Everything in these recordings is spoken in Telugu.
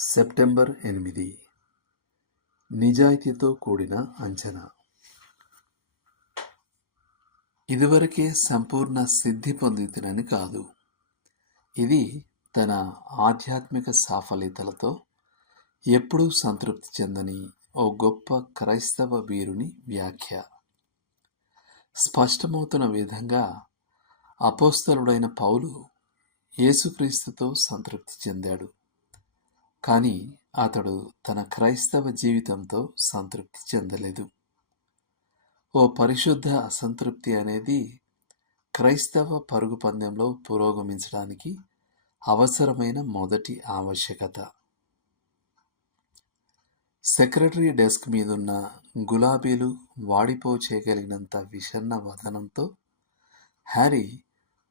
సెప్టెంబర్ ఎనిమిది. నిజాయితీతో కూడిన అంచనా. ఇదివరకే సంపూర్ణ సిద్ధి పొందితునని కాదు. ఇది తన ఆధ్యాత్మిక సాఫల్యతలతో ఎప్పుడూ సంతృప్తి చెందని ఓ గొప్ప క్రైస్తవ వీరుని వ్యాఖ్య. స్పష్టమవుతున్న విధంగా అపోస్తలుడైన పౌలు యేసుక్రీస్తుతో సంతృప్తి చెందాడు. కానీ అతడు తన క్రైస్తవ జీవితంతో సంతృప్తి చెందలేదు. ఓ పరిశుద్ధ అసంతృప్తి అనేది క్రైస్తవ పరుగు పందెంలో పురోగమించడానికి అవసరమైన మొదటి ఆవశ్యకత. సెక్రటరీ డెస్క్ మీదున్న గులాబీలు వాడిపో చేయగలిగినంత విషన్న వదనంతో హ్యారీ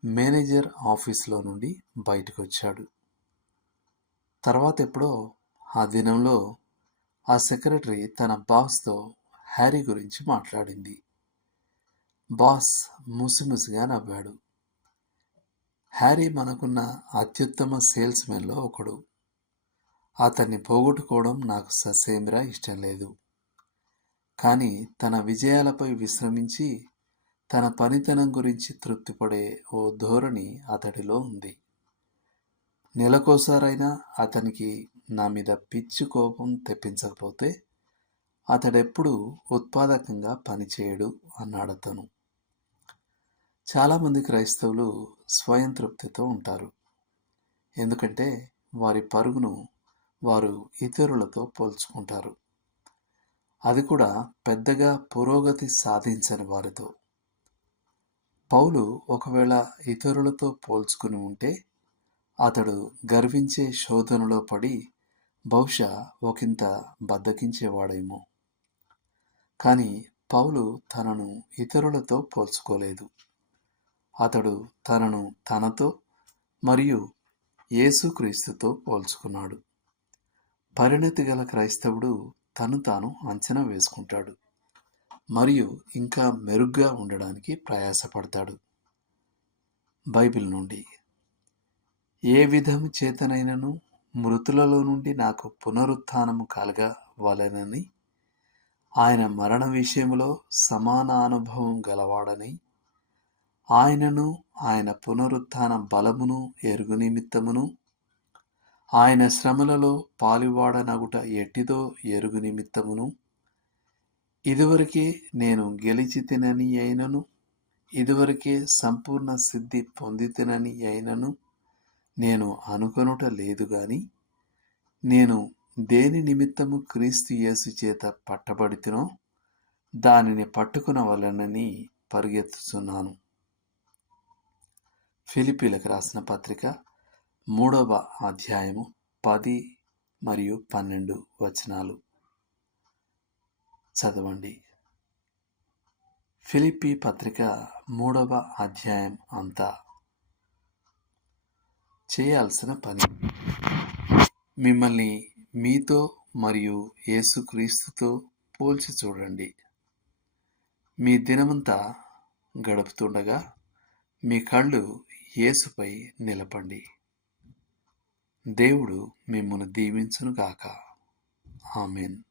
మేనేజర్ ఆఫీస్లో నుండి బయటకొచ్చాడు. తర్వాత ఎప్పుడో ఆ దినంలో ఆ సెక్రటరీ తన బాస్తో హ్యారీ గురించి మాట్లాడింది. బాస్ ముసిముసిగా నవ్వాడు. హ్యారీ మనకున్న అత్యుత్తమ సేల్స్మెన్లో ఒకడు. అతన్ని పోగొట్టుకోవడం నాకు ససేమిరా ఇష్టం లేదు. కానీ తన విజయాలపై విశ్రమించి తన పనితనం గురించి తృప్తిపడే ఓ ధోరణి అతడిలో ఉంది. నెలకోసారైనా అతనికి నా మీద పిచ్చి కోపం తెప్పించకపోతే అతడెప్పుడు ఉత్పాదకంగా పనిచేయడు అన్నాడు అతను. చాలామంది క్రైస్తవులు స్వయం తృప్తితో ఉంటారు. ఎందుకంటే వారి పరుగును వారు ఇతరులతో పోల్చుకుంటారు. అది కూడా పెద్దగా పురోగతి సాధించని వారితో. పౌలు ఒకవేళ ఇతరులతో పోల్చుకుని ఉంటే అతడు గర్వించే శోధనలో పడి బహుశా ఒకంత బద్దకించేవాడేమో. కానీ పౌలు తనను ఇతరులతో పోల్చుకోలేదు. అతడు తనను తనతో మరియు యేసుక్రీస్తుతో పోల్చుకున్నాడు. పరిణతి గల క్రైస్తవుడు తను తాను అంచనా వేసుకుంటాడు మరియు ఇంకా మెరుగ్గా ఉండడానికి ప్రయాసపడతాడు. బైబిల్ నుండి ఏ విధము చేతనైనను మృతులలో నుండి నాకు పునరుత్నము కలగవలెనని ఆయన మరణ విషయంలో సమాన అనుభవం గలవాడని ఆయనను ఆయన పునరుత్న బలమును ఎరుగు నిమిత్తమును ఆయన శ్రమలలో పాలివాడనగుట ఎట్టిదో ఎరుగు నిమిత్తమును. ఇదివరకే నేను గెలిచి తినని అయినను ఇదివరకే సంపూర్ణ సిద్ధి పొంది తినని అయినను నేను అనుకొనుట లేదు గాని నేను దేని నిమిత్తము క్రీస్తు యేసు చేత పట్టబడితినో దానిని పట్టుకున్న వలనని పరిగెత్తుతున్నాను ఫిలిపీలకు రాసిన పత్రిక మూడవ అధ్యాయము పది మరియు పన్నెండు వచనాలు. చదవండి. ఫిలిపి పత్రిక మూడవ అధ్యాయం అంతా. చేయాల్సిన పని. మిమ్మల్ని మీతో మరియు యేసుక్రీస్తుతో పోల్చి చూడండి. మీ దినమంతా గడుపుతుండగా మీ కళ్ళు యేసుపై నిలపండి. దేవుడు మిమ్మల్ని దీవించునుగాక. ఆమెన్.